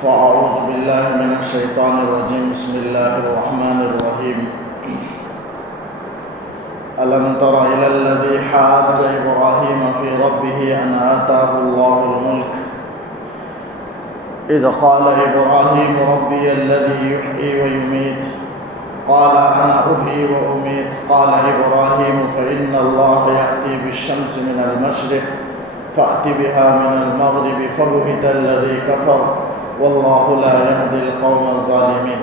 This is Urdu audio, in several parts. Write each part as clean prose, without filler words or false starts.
فأعوذ بالله من الشيطان الرجيم بسم الله الرحمن الرحيم ألم تر إلى الذي حاج إبراهيم في ربه أن آتاه الله الملك إذ قال إبراهيم ربي الذي يحيي ويميت قال أنا أحيي وأميت قال إبراهيم فإن الله يأتي بالشمس من المشرق فأت بها من المغرب فبهت الذي كفر واللہ لا يهدي القوم الظالمین۔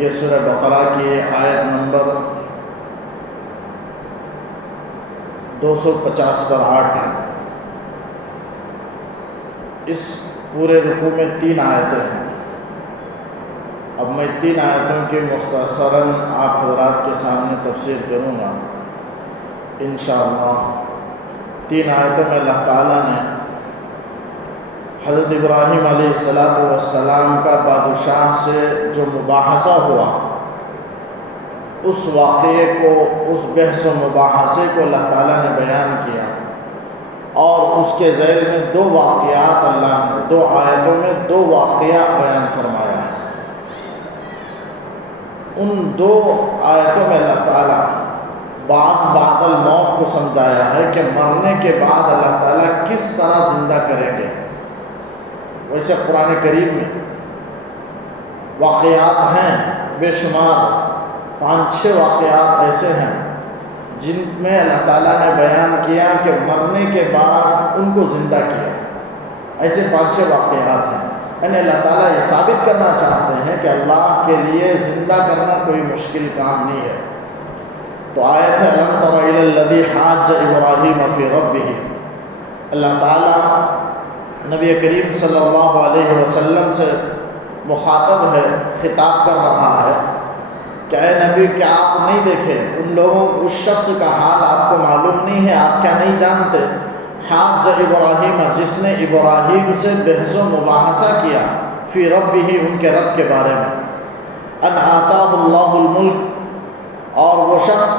یہ سورہ بقرہ کی آیت نمبر 250 پر 8 ہے۔ اس پورے رکوع میں 3 آیتیں ہیں۔ اب میں 3 آیتوں کی مختصراً آپ حضرات کے سامنے تفسیر کروں گا انشاءاللہ۔ 3 آیتوں میں اللہ تعالیٰ نے حضرت ابراہیم علیہ السلام کا بادشاہ سے جو مباحثہ ہوا، اس واقعے کو، اس بحث و مباحثے کو اللہ تعالیٰ نے بیان کیا، اور اس کے ذیل میں 2 واقعات اللہ نے 2 آیتوں میں 2 واقعہ بیان فرمایا ہے۔ ان 2 آیتوں میں اللہ تعالیٰ بعد الموت کو سمجھایا ہے کہ مرنے کے بعد اللہ تعالیٰ کس طرح زندہ کریں گے۔ ویسے قرآن کریم میں واقعات ہیں بے شمار، 5-6 واقعات ایسے ہیں جن میں اللہ تعالیٰ نے بیان کیا کہ مرنے کے بعد ان کو زندہ کیا۔ ایسے 5-6 واقعات ہیں، یعنی اللہ تعالیٰ یہ ثابت کرنا چاہتے ہیں کہ اللہ کے لیے زندہ کرنا کوئی مشکل کام نہیں ہے۔ تو آیت ہے الم تر الی الذی حاج ابراہیم فی ربہ۔ اللہ تعالیٰ نبی کریم صلی اللہ علیہ وسلم سے مخاطب ہے، خطاب کر رہا ہے کہ اے نبی، کیا آپ نہیں دیکھے ان لوگوں، اس شخص کا حال آپ کو معلوم نہیں ہے؟ آپ کیا نہیں جانتے؟ حاج ابراہیم، جس نے ابراہیم سے بحث و مباحثہ کیا، فی ربہ، ان کے رب کے بارے میں، ان آتاہ اللہ الملک، اور وہ شخص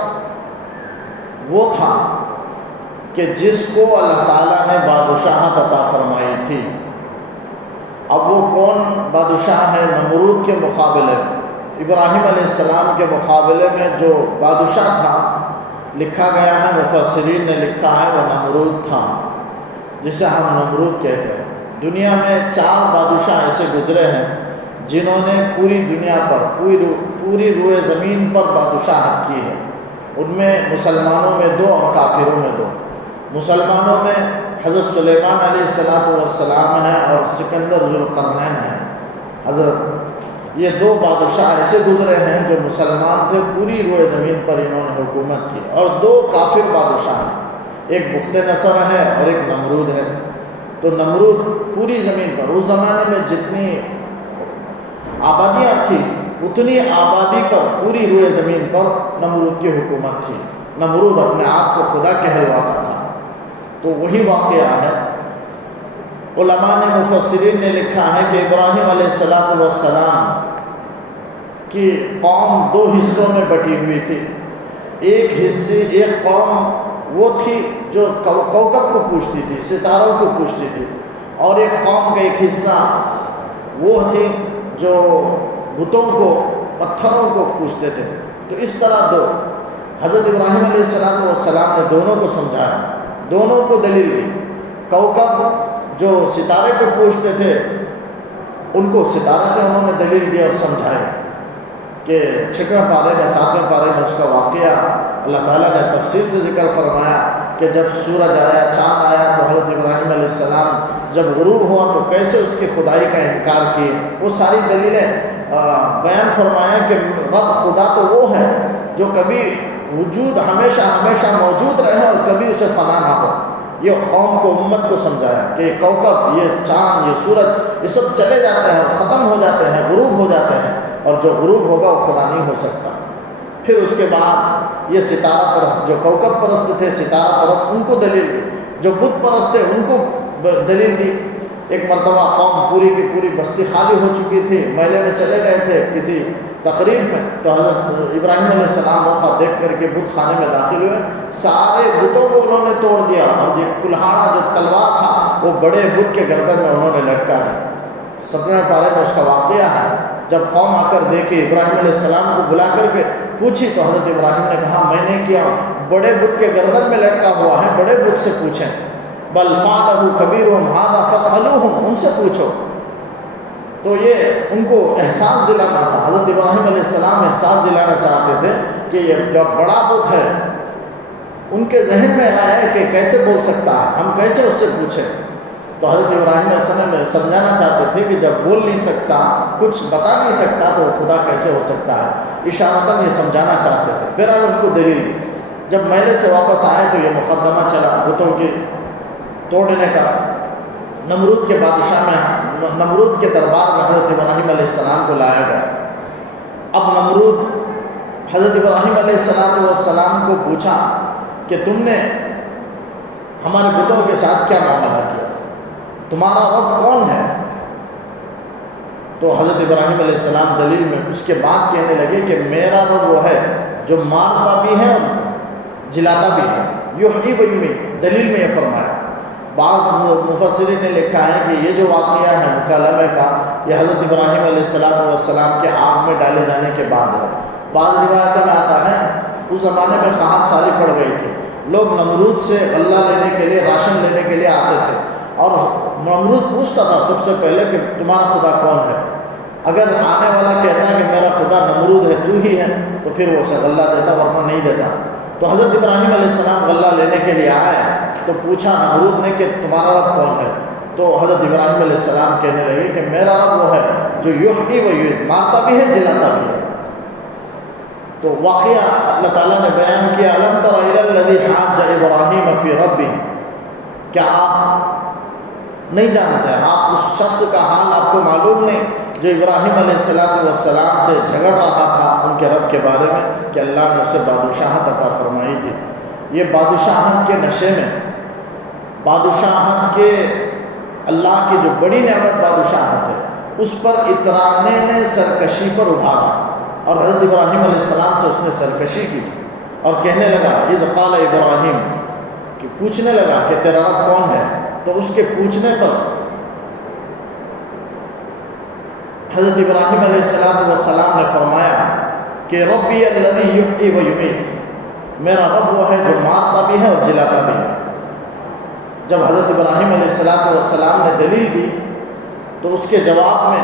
وہ تھا کہ جس کو اللہ تعالیٰ نے بادشاہت عطا فرمائی تھی۔ اب وہ کون بادشاہ ہے؟ نمرود کے مقابلے میں، ابراہیم علیہ السلام کے مقابلے میں جو بادشاہ تھا، لکھا گیا ہے، مفسرین نے لکھا ہے، وہ نمرود تھا، جسے ہم نمرود کہتے ہیں۔ دنیا میں 4 بادشاہ ایسے گزرے ہیں جنہوں نے پوری دنیا پر، پوری روئے زمین پر بادشاہت کی ہے۔ ان میں مسلمانوں میں 2 اور کافروں میں 2۔ مسلمانوں میں حضرت سلیمان علیہ السلام ہیں اور سکندر ذوالقرنین ہیں حضرت۔ یہ 2 بادشاہ ایسے گزرے ہیں جو مسلمان تھے، پوری روئے زمین پر انہوں نے حکومت کی، اور 2 کافر بادشاہ ہیں، ایک بخت نصر ہے اور ایک نمرود ہے۔ تو نمرود پوری زمین پر، اس زمانے میں جتنی آبادیاں تھیں اتنی آبادی پر، پوری روئے زمین پر نمرود کی حکومت تھی۔ نمرود اپنے آپ کو خدا کہلواتا تھا۔ تو وہی واقعہ ہے۔ علماء نے، مفسرین نے لکھا ہے کہ ابراہیم علیہ السلام کی قوم 2 حصوں میں بٹی ہوئی تھی۔ ایک قوم وہ تھی جو کوکب کو پوجتی تھی، ستاروں کو پوجتی تھی، اور ایک قوم کا ایک حصہ وہ تھی جو بتوں کو، پتھروں کو پوجتے تھے۔ تو اس طرح 2 حضرت ابراہیم علیہ السلام نے دونوں کو سمجھایا، دونوں کو دلیل دی۔ کوکب جو ستارے کو پوجتے تھے، ان کو ستارہ سے انہوں نے دلیل دی اور سمجھائے کہ 6ویں پارے میں 7ویں پارے میں اس کا واقعہ اللہ تعالیٰ نے تفصیل سے ذکر فرمایا کہ جب سورج آیا، چاند آیا، تو حضرت ابراہیم علیہ السلام جب غروب ہوا تو کیسے اس کی خدائی کا انکار کیے۔ وہ ساری دلیلیں بیان فرمایا کہ رب خدا تو وہ ہے جو کبھی وجود ہمیشہ موجود رہے اور کبھی اسے فنا نہ ہو۔ یہ قوم کو، امت کو سمجھایا کہ یہ کوکب، یہ چاند، یہ سورج، یہ سب چلے جاتے ہیں، ختم ہو جاتے ہیں، غروب ہو جاتے ہیں، اور جو غروب ہوگا وہ خدا نہیں ہو سکتا۔ پھر اس کے بعد یہ ستارہ پرست، جو کوکب پرست تھے، ستارہ پرست، ان کو دلیل دی، جو بت پرست تھے ان کو دلیل دی۔ ایک مرتبہ قوم پوری کی پوری بستی خالی ہو چکی تھی، میلے میں چلے گئے تھے، کسی تقریب میں تو حضرت ابراہیم علیہ السلام موقع دیکھ کر کے بت خانے میں داخل ہوئے، سارے بتوں کو انہوں نے توڑ دیا اور یہ کلہاڑا جو تلوار تھا وہ بڑے بت کے گردن میں انہوں نے لٹکا دیا۔ 17 پارے میں اس کا واقعہ ہے۔ جب قوم آ کر دیکھے ابراہیم علیہ السلام کو بلا کر کے پوچھی تو حضرت ابراہیم نے کہا میں نے کیا، بڑے بت کے گردن میں لٹکا ہوا ہے، بڑے بت سے پوچھیں، بل فعلہ کبیرہم ھذا فاسألوہم، ان سے پوچھو۔ تو یہ ان کو احساس دلانا تھا، حضرت ابراہیم علیہ السلام احساس دلانا چاہتے تھے کہ یہ جب بڑا بت ہے، ان کے ذہن میں آیا ہے کہ کیسے بول سکتا ہے، ہم کیسے اس سے پوچھیں۔ تو حضرت ابراہیم علیہ السلام سمجھانا چاہتے تھے کہ جب بول نہیں سکتا، کچھ بتا نہیں سکتا تو خدا کیسے ہو سکتا ہے، اشارتاً یہ سمجھانا چاہتے تھے۔ بہرحال ان کو دلیل دی۔ جب میلے سے واپس آئے تو یہ مقدمہ چلا بتوں کے توڑنے کا۔ نمرود کے بادشاہ میں، نمرود کے دربار میں حضرت ابراہیم علیہ السلام کو لایا گیا۔ اب نمرود حضرت ابراہیم علیہ السلام کو پوچھا کہ تم نے ہمارے بتوں کے ساتھ کیا معاملہ کیا، تمہارا رب کون ہے؟ تو حضرت ابراہیم علیہ السلام دلیل میں اس کے بعد کہنے لگے کہ میرا رب وہ ہے جو مارتا بھی ہے اور جلاتا بھی ہے، یحیی و یمیت۔ دلیل میں یہ فرمایا۔ بعض مفسرین نے لکھا ہے کہ یہ جو واقعہ ہے مکالمے کا، یہ حضرت ابراہیم علیہ السلام کے آگ میں ڈالے جانے کے بعد ہے۔ بعض روایتوں میں آتا ہے اس زمانے میں قحط سالی پڑ گئی تھی، لوگ نمرود سے غلہ لینے کے لیے، راشن لینے کے لیے آتے تھے، اور نمرود پوچھتا تھا سب سے پہلے کہ تمہارا خدا کون ہے۔ اگر آنے والا کہتا ہے کہ میرا خدا نمرود ہے، تو ہی ہے، تو پھر وہ اسے غلہ دیتا، ورنہ نہیں دیتا۔ تو حضرت ابراہیم علیہ السلام غلہ لینے کے لیے آئے تو پوچھا نمرود نے کہ تمہارا رب کون ہے؟ تو حضرت ابراہیم علیہ السلام کہنے لگے کہ میرا رب وہ ہے جو یحیی و یمیت، مارتا بھی ہے جلاتا بھی ہے۔ تو واقعہ اللہ تعالیٰ نے بیان کیا، الم تر الی الذی حاج ابراہیم فی ربہ، کیا آپ نہیں جانتے، آپ اس شخص کا حال آپ کو معلوم نہیں جو ابراہیم علیہ السلام سے جھگڑ رہا تھا ان کے رب کے بارے میں کہ اللہ نے اسے بادشاہت عطا فرمائی تھی۔ یہ بادشاہت کے نشے میں، بادشاہت کے اللہ کی جو بڑی نعمت بادشاہت ہے اس پر اترانے نے سرکشی پر ابھارا، اور حضرت ابراہیم علیہ السلام سے اس نے سرکشی کی تھی اور کہنے لگا اذ قال ابراہیم، کہ پوچھنے لگا کہ تیرا رب کون ہے۔ تو اس کے پوچھنے پر حضرت ابراہیم علیہ السلام نے فرمایا کہ ربی الذی یحیی و یمیت، میرا رب وہ ہے جو مارتا بھی ہے اور جلاتا بھی ہے۔ جب حضرت ابراہیم علیہ السلام نے دلیل دی تو اس کے جواب میں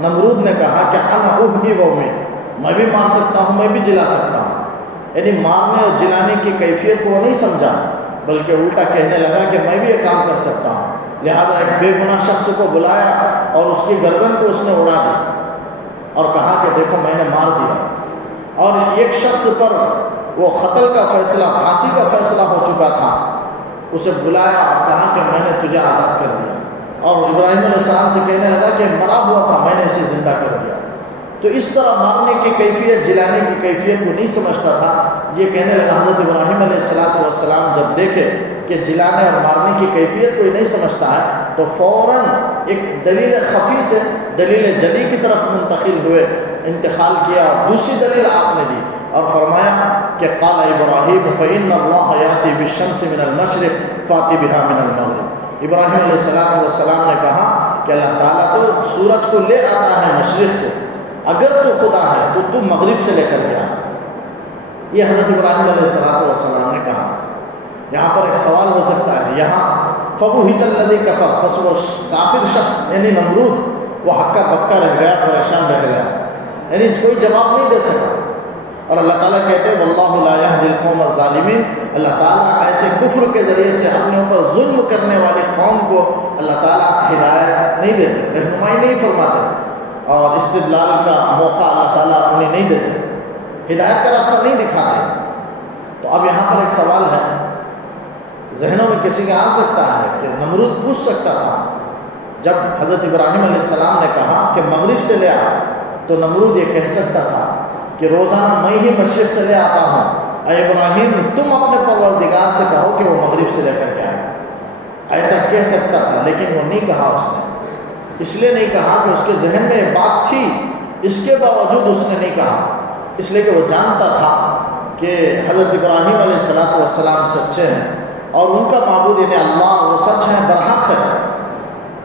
نمرود نے کہا کہ انا احیی و امیت، میں بھی مار سکتا ہوں، میں بھی جلا سکتا ہوں۔ یعنی مارنے اور جلانے کی کیفیت کو وہ نہیں سمجھا، بلکہ الٹا کہنے لگا کہ میں بھی یہ کام کر سکتا ہوں۔ لہذا ایک بے گناہ شخص کو بلایا اور اس کی گردن کو اس نے اڑا دی اور کہا کہ دیکھو میں نے مار دیا۔ اور ایک شخص پر وہ قتل کا فیصلہ، پھانسی کا فیصلہ ہو چکا تھا، اسے بلایا اور کہا کہ میں نے تجھے آزاد کر دیا، اور ابراہیم علیہ السلام سے کہنے لگا کہ مرا ہوا تھا، میں نے اسے زندہ کر دیا۔ تو اس طرح مارنے کی کیفیت، جلانے کی کیفیت کو نہیں سمجھتا تھا۔ یہ کہنے لگا حضرت ابراہیم علیہ السلام جب دیکھے کہ جلانے اور مارنے کی کیفیت کوئی نہیں سمجھتا ہے تو فوراً ایک دلیل خفی سے دلیل جلی کی طرف منتقل ہوئے، انتقال کیا، اور دوسری دلیل آپ نے دی اور فرمایا کہ قال ابراہیم فإن اللہ یأتی بالشمس من المشرق فأتی بها من المغرب۔ ابراہیم علیہ السلام نے کہا کہ اللہ تعالیٰ تو سورج کو لے آتا ہے مشرق سے، اگر تو خدا ہے تو مغرب سے لے کر گیا۔ یہ حضرت ابراہیم علیہ السلام نے کہا۔ یہاں پر ایک سوال ہو سکتا ہے، یہاں فبہت الذی کفر، بس وہ کافر شخص یعنی نمرود وہ ہکا بکا رہ گیا، پریشان رہ گیا، یعنی کوئی جواب نہیں دے سکا۔ اور اللہ تعالیٰ کہتے ہیں واللہ لا یہدی القوم الظالمین، اللہ تعالیٰ ایسے کفر کے ذریعے سے اپنے اوپر ظلم کرنے والی قوم کو اللہ تعالیٰ ہدایت نہیں دیتے، رہنمائی نہیں فرماتے، اور استدلال کا موقع اللہ تعالیٰ انہیں نہیں دیتے، ہدایت کا راستہ نہیں دکھاتے۔ تو اب یہاں پر ایک سوال ہے، ذہنوں میں کسی کا آ سکتا ہے کہ نمرود پوچھ سکتا تھا جب حضرت ابراہیم علیہ السلام نے کہا کہ مغرب سے لے آ، تو نمرود یہ کہہ سکتا تھا کہ روزانہ میں ہی مشرق سے لے آتا ہوں، اے ابراہیم تم اپنے پروردگار سے کہو کہ وہ مغرب سے لے کر کے آئے، ایسا کہہ سکتا تھا، لیکن وہ نہیں کہا اس نے۔ اس لیے نہیں کہا کہ اس کے ذہن میں یہ بات تھی اس کے باوجود اس نے نہیں کہا، اس لیے کہ وہ جانتا تھا کہ حضرت ابراہیم علیہ السلام سچے ہیں اور ان کا معبود یعنی اللہ وہ سچ ہے، برحق ہے،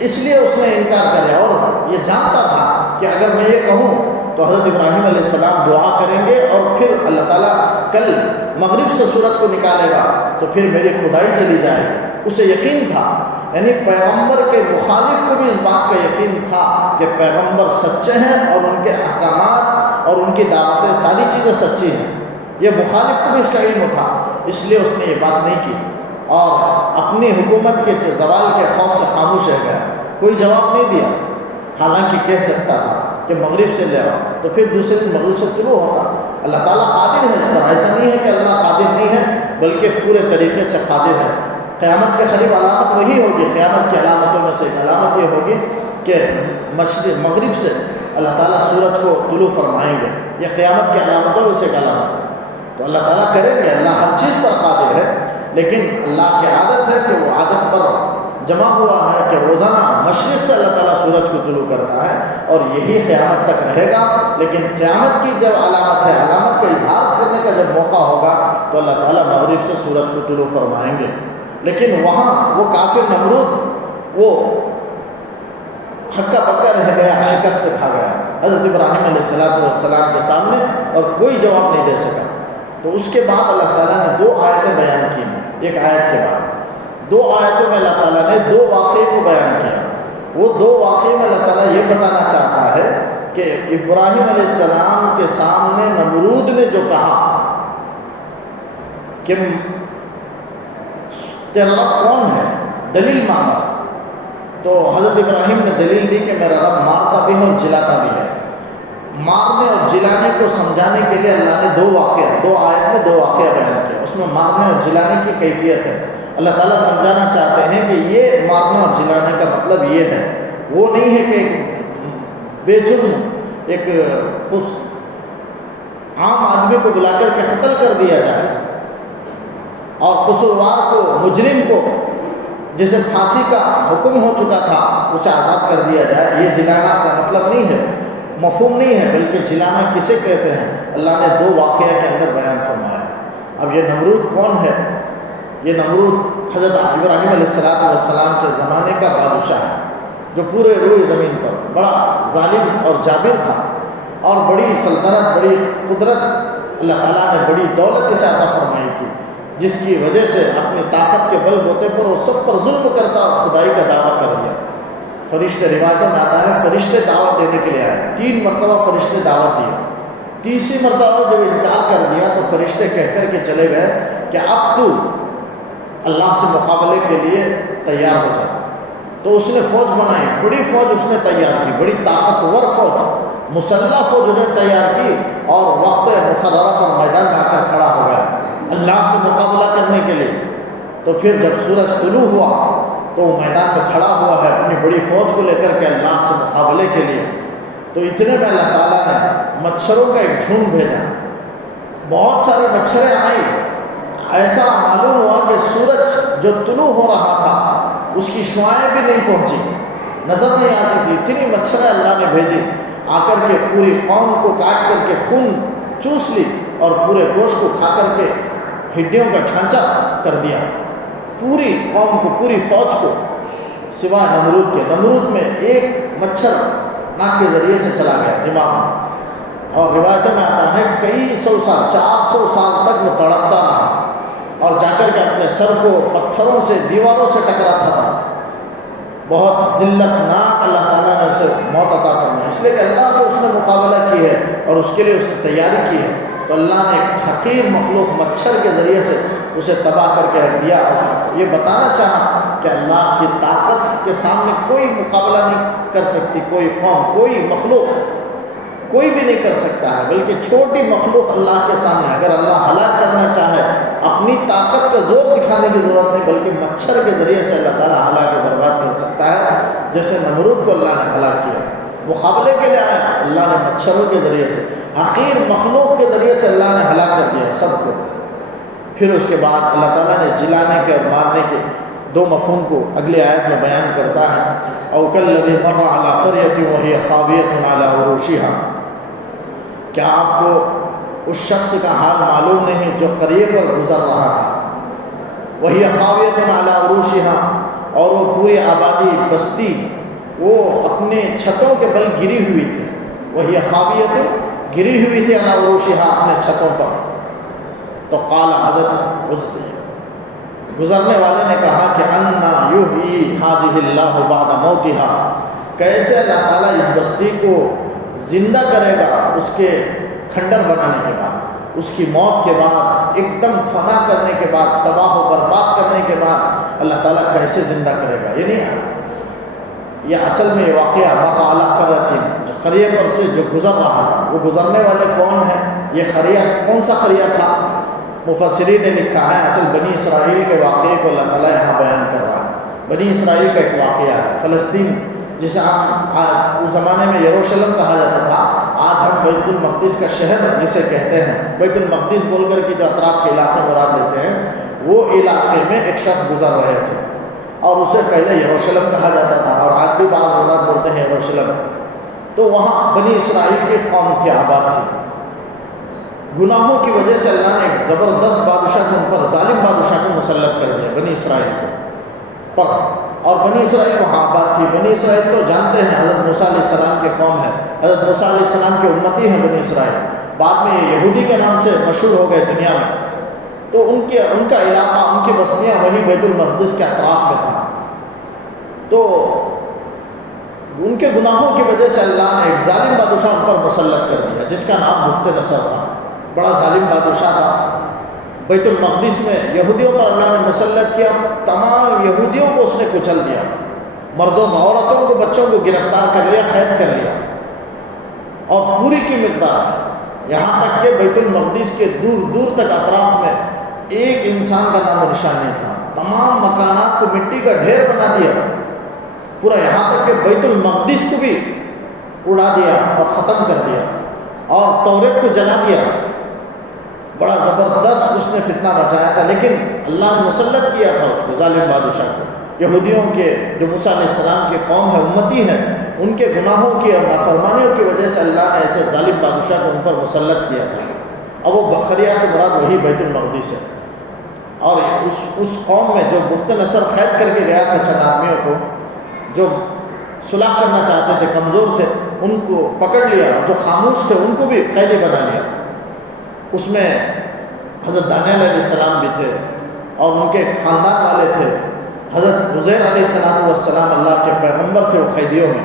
اس لیے اس نے انکار کریا۔ اور یہ جانتا تھا کہ اگر میں یہ کہوں تو حضرت ابراہیم علیہ السلام دعا کریں گے اور پھر اللہ تعالیٰ کل مغرب سے سورج کو نکالے گا تو پھر میری خدائی چلی جائے گی۔ اسے یقین تھا، یعنی پیغمبر کے مخالف کو بھی اس بات کا یقین تھا کہ پیغمبر سچے ہیں اور ان کے احکامات اور ان کی دعوتیں ساری چیزیں سچی ہیں۔ یہ مخالف کو بھی اس کا علم تھا، اس لیے اس نے یہ بات نہیں کی اور اپنی حکومت کے زوال کے خوف سے خاموش رہ گیا، کوئی جواب نہیں دیا۔ حالانکہ کہہ سکتا تھا کہ مغرب سے لے آؤ تو پھر دوسرے دن مغرب سے طلوع ہوتا۔ اللہ تعالیٰ قادر ہے اس پر، ایسا نہیں ہے کہ اللہ قادر نہیں ہے، بلکہ پورے طریقے سے قادر ہے۔ قیامت کے قریب علامت وہی ہوگی، قیامت کی علامتوں میں سے ایک علامت یہ ہوگی کہ مغرب سے اللہ تعالیٰ سورج کو طلوع فرمائیں گے، یہ قیامت کی علامتوں میں سے ایک علامت ہے۔ تو اللہ تعالیٰ کریں گے، اللہ ہر چیز پر قادر ہے، لیکن اللہ کی عادت ہے کہ وہ عادت پر جمع ہوا ہے کہ روزانہ مشرق سے اللہ تعالیٰ سورج کو طلوع کرتا ہے اور یہی قیامت تک رہے گا۔ لیکن قیامت کی جب علامت ہے، علامت کا اظہار کرنے کا جب موقع ہوگا تو اللہ تعالیٰ مغرب سے سورج کو طلوع فرمائیں گے۔ لیکن وہاں وہ کافر نمرود وہ ہکا بکا رہ گیا، شکست کھا گیا حضرت ابراہیم علیہ السلام کے سامنے اور کوئی جواب نہیں دے سکا۔ تو اس کے بعد اللہ تعالیٰ نے 2 آیتیں بیان کی ہیں، ایک آیت کے بعد 2 آیتوں میں اللہ تعالیٰ نے 2 واقعے کو بیان کیا۔ وہ 2 واقعے میں اللہ تعالیٰ یہ بتانا چاہتا ہے کہ ابراہیم علیہ السلام کے سامنے نمرود نے جو کہا کہ تیرا رب کون ہے، دلیل مانگا، تو حضرت ابراہیم نے دلیل دی کہ میرا رب مارتا بھی ہے اور جلاتا بھی ہے۔ مارنے اور جلانے کو سمجھانے کے لیے اللہ نے 2 آیت میں 2 واقعہ بیان کیا، اس میں مارنے اور جلانے کی کیفیت ہے۔ اللہ تعالیٰ سمجھانا چاہتے ہیں کہ یہ مارنا اور جلانے کا مطلب یہ ہے، وہ نہیں ہے کہ ایک بے جرم ایک عام آدمی کو بلا کر کے قتل کر دیا جائے اور قصوروار کو، مجرم کو جسے پھانسی کا حکم ہو چکا تھا اسے آزاد کر دیا جائے، یہ جلانا کا مطلب نہیں ہے، مفہوم نہیں ہے، بلکہ جلانا کسے کہتے ہیں اللہ نے 2 واقعہ کے اندر بیان فرمایا۔ اب یہ نمرود کون ہے؟ یہ نمرود حضرت ابراہیم علیہ السلام کے زمانے کا بادشاہ ہے جو پورے روئے زمین پر بڑا ظالم اور جابر تھا اور بڑی سلطنت، بڑی قدرت اللہ تعالیٰ نے بڑی دولت اسے عطا فرمائی تھی، جس کی وجہ سے اپنی طاقت کے بل بوتے پر وہ سب پر ظلم کرتا اور خدائی کا دعویٰ کر دیا۔ فرشتے، روایتوں میں آتا ہے فرشتے دعوت دینے کے لیے آئے، 3 مرتبہ فرشتے دعوت دی، تیسری مرتبہ جب انکار کر دیا تو فرشتے کہہ کر کے چلے گئے کہ اب تو اللہ سے مقابلے کے لیے تیار ہو جائے۔ تو اس نے فوج بنائی، بڑی فوج اس نے تیار کی، بڑی طاقتور فوج، مسلح فوج انہیں تیار کی اور وقت مقررہ پر میدان میں آ کر کھڑا ہو گیا اللہ سے مقابلہ کرنے کے لیے۔ تو پھر جب سورج طلوع ہوا تو وہ میدان میں کھڑا ہوا ہے اپنی بڑی فوج کو لے کر کے اللہ سے مقابلے کے لیے۔ تو اتنے میں اللہ تعالیٰ نے مچھروں کا ایک جھنڈ بھیجا، بہت سارے مچھریں آئیں، ایسا معلوم ہوا کہ سورج جو طلوع ہو رہا تھا اس کی شعاعیں بھی نہیں پہنچی، نظر نہیں آتی تھی، اتنی مچھریں اللہ نے بھیجی، آ کر کے پوری قوم کو کاٹ کر کے خون چوس لی اور پورے گوشت کو کھا کر کے ہڈیوں کا ڈھانچہ کر دیا، پوری قوم کو، پوری فوج کو، سوائے نمرود کے۔ نمرود میں ایک مچھر ناک کے ذریعے سے چلا گیا دماغ میں، اور روایتوں میں آتا ہے کئی 100 سال، 400 سال تک وہ تڑپتا رہا اور جا کر کے اپنے سر کو پتھروں سے، دیواروں سے ٹکراتا تھا۔ بہت ذلت ناک اللہ تعالیٰ نے اسے موت عطا فرمائی، اس لیے کہ اللہ سے اس نے مقابلہ کی ہے اور اس کے لیے اس نے تیاری کی ہے۔ تو اللہ نے ایک حقیر مخلوق مچھر کے ذریعے سے اسے تباہ کر کے رکھ دیا اور یہ بتانا چاہا کہ اللہ کی طاقت کے سامنے کوئی مقابلہ نہیں کر سکتی، کوئی قوم، کوئی مخلوق، کوئی بھی نہیں کر سکتا ہے، بلکہ چھوٹی مخلوق اللہ کے سامنے اگر اللہ ہلاک کرنا چاہے اپنی طاقت کا زور دکھانے کی ضرورت نہیں، بلکہ مچھر کے ذریعے سے اللہ تعالیٰ ہلاک برباد کر سکتا ہے، جیسے نمرود کو اللہ نے ہلاک کیا۔ مقابلے کے لیے آیا اللہ نے مچھروں کے ذریعے سے، حقیر مخلوق کے ذریعے سے اللہ نے ہلاک کر دیا سب کو۔ پھر اس کے بعد اللہ تعالیٰ نے جلانے کے اور مارنے کے 2 مفہوم کو اگلی آیت میں بیان کرتا ہے، او کالذی مر علی قریۃ وہی خاویۃ علی عروشہا، کیا آپ کو اس شخص کا حال معلوم نہیں جو قریے پر گزر رہا تھا؟ وہی خاویۃ علی عروشہا، اور وہ پوری آبادی بستی وہ اپنے چھتوں کے بل گری ہوئی تھی. وہی خاویۃ، گری ہوئی تھی علی عروشہا، اپنے چھتوں پر. تو قال، حضرت گزرنے والے نے کہا کہ انا یحیی ھذہ اللہ بعد موتہا، کیسے اللہ تعالیٰ اس بستی کو زندہ کرے گا اس کے کھنڈر بنانے کے بعد، اس کی موت کے بعد، ایک دم فنا کرنے کے بعد، تباہ و برباد کرنے کے بعد اللہ تعالیٰ کیسے زندہ کرے گا. یعنی یہ اصل میں واقعہ مر علی قریۃ، جو قریے پر سے جو گزر رہا تھا، وہ گزرنے والے کون ہیں؟ یہ قریہ کون سا قریہ تھا؟ مفسرین نے لکھا ہے اصل بنی اسرائیل کے واقعے کو اللہ تعالیٰ یہاں بیان کر رہا ہے. بنی اسرائیل کا ایک واقعہ ہے. فلسطین جسے ہم اس زمانے میں یروشلم کہا جاتا تھا، آج ہم بیت المقدس کا شہر جسے کہتے ہیں، بیت المقدس بول کر کے جو اطراف کے علاقے مراد لیتے ہیں، وہ علاقے میں ایک شخص گزر رہے تھے اور اسے پہلے یروشلم کہا جاتا تھا، اور آج بھی بعض حضرات بولتے ہیں یروشلم. تو وہاں بنی اسرائیل کی قوم کی آباد تھی. گناہوں کی وجہ سے اللہ نے ایک زبردست بادشاہ کو ان پر، ظالم بادشاہ کو مسلط کر دیا بنی اسرائیل کو پر. اور بنی اسرائیل وہاں آباد تھی. بنی اسرائیل تو جانتے ہیں حضرت موسیٰ علیہ السلام کی قوم ہے، حضرت موسیٰ علیہ السلام کے امتی ہیں بنی اسرائیل. بعد میں یہ یہودی کے نام سے مشہور ہو گئے دنیا میں. تو ان کا علاقہ، ان کی بستیاں وہی بیت المقدس کے اطراف میں تھا. تو ان کے گناہوں کی وجہ سے اللہ نے ایک ظالم بادشاہ ان پر مسلط کر دیا جس کا نام بخت نصر تھا. بڑا ظالم بادشاہ تھا. بیت المقدس میں یہودیوں پر اللہ نے مسلط کیا. تمام یہودیوں کو اس نے کچل دیا، مردوں کو، عورتوں کو، بچوں کو گرفتار کر لیا، قید کر لیا. اور پوری کی مقدار، یہاں تک کہ بیت المقدس کے دور دور تک اطراف میں ایک انسان کا نام و نشان نہیں تھا. تمام مکانات کو مٹی کا ڈھیر بنا دیا پورا، یہاں تک کہ بیت المقدس کو بھی اڑا دیا اور ختم کر دیا، اور توریت کو جلا دیا. بڑا زبردست اس نے فتنہ مچایا تھا، لیکن اللہ نے مسلط کیا تھا اس کو، ظالم بادشاہ کو. یہودیوں کے جو موسیٰ علیہ السلام کی قوم ہے، امتی ہے، ان کے گناہوں کی اور نافرمانیوں کی وجہ سے اللہ نے ایسے ظالم بادشاہ کو ان پر مسلط کیا تھا. اب وہ بخریہ سے مراد وہی بیت المقدس ہے. اور اس قوم میں جو بخت نصر قید کر کے گیا تھا چند آدمیوں کو، جو صلح کرنا چاہتے تھے، کمزور تھے، ان کو پکڑ لیا. جو خاموش تھے ان کو بھی قیدی بنا لیا. اس میں حضرت دانیال علیہ السلام بھی تھے اور ان کے خاندان والے تھے. حضرت عزیر علیہ السلام اللہ کے پیغمبر تھے، وہ قیدیوں میں.